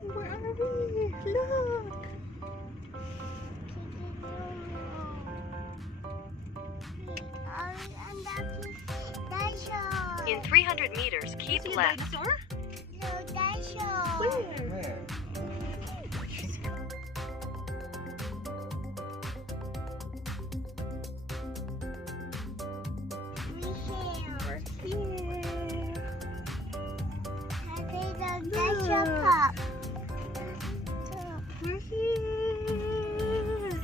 Where are we? Look! In 300 meters, keep See a left. dinosaur? Dinosaur. Where? We're here. Dinosaur pup. We're here.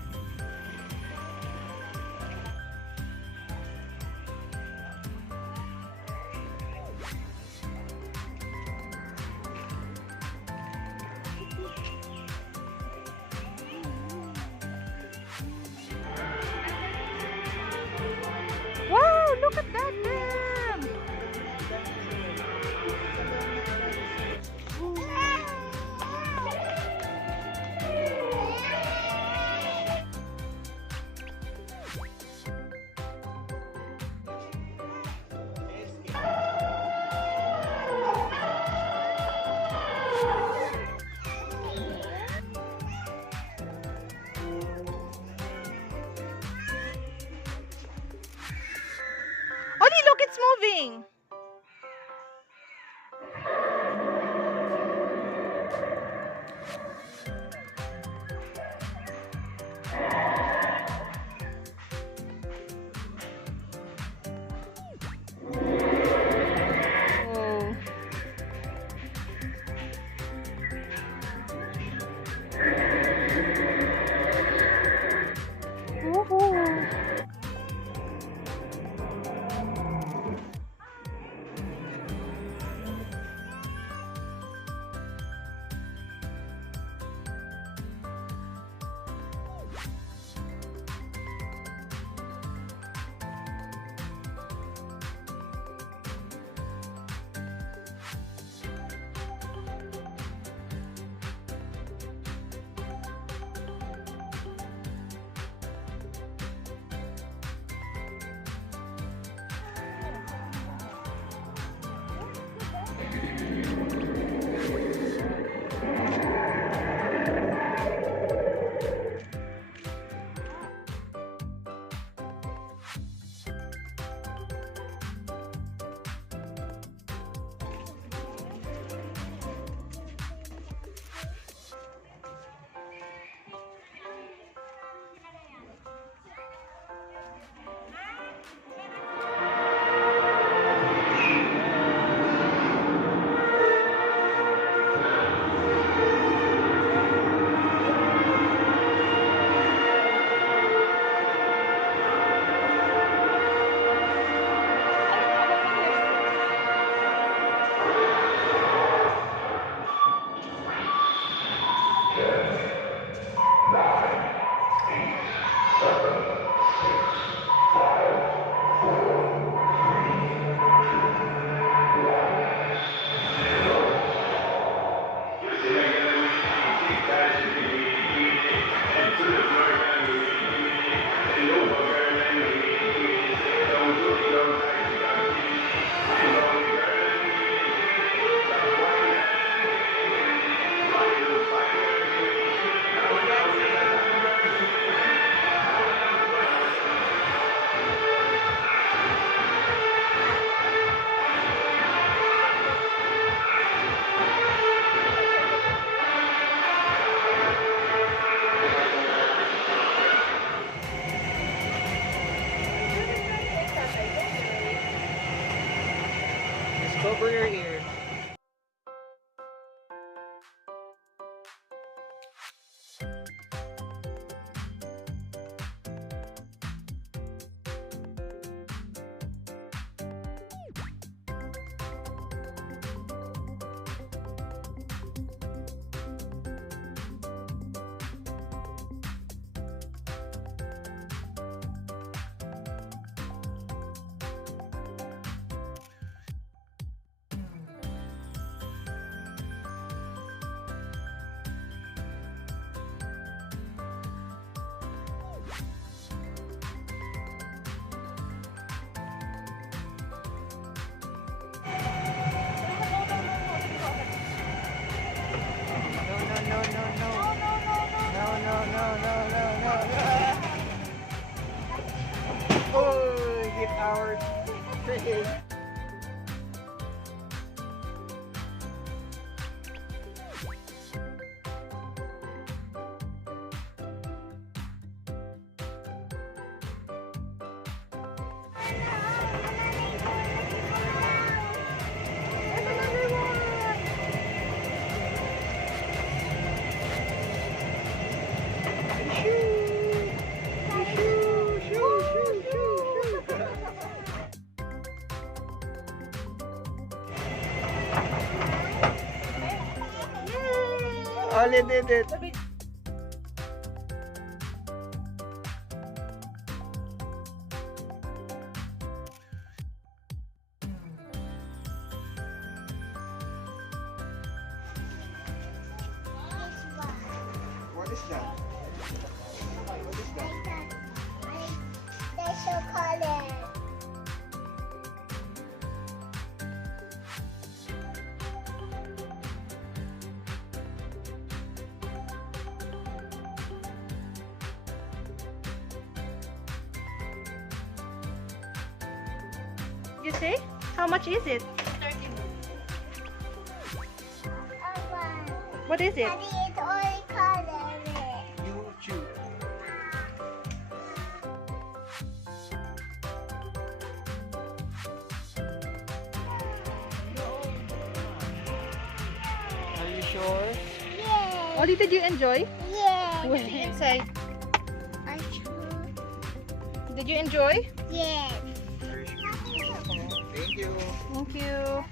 Wow, look at that dam! Ollie, look, it's moving! Oh. Woohoo! no, no, no. No, no, no, no, no, no, no. Oh, get our fish. Ollie did it. What is that? What is that? Dinosaur color. You say? How much is it? What is it? Daddy, it's all color. You choose. Are you sure? Yeah. Ollie, did you enjoy? Yeah. What's inside? I choose. Did you enjoy? Yeah. Thank you. Thank you.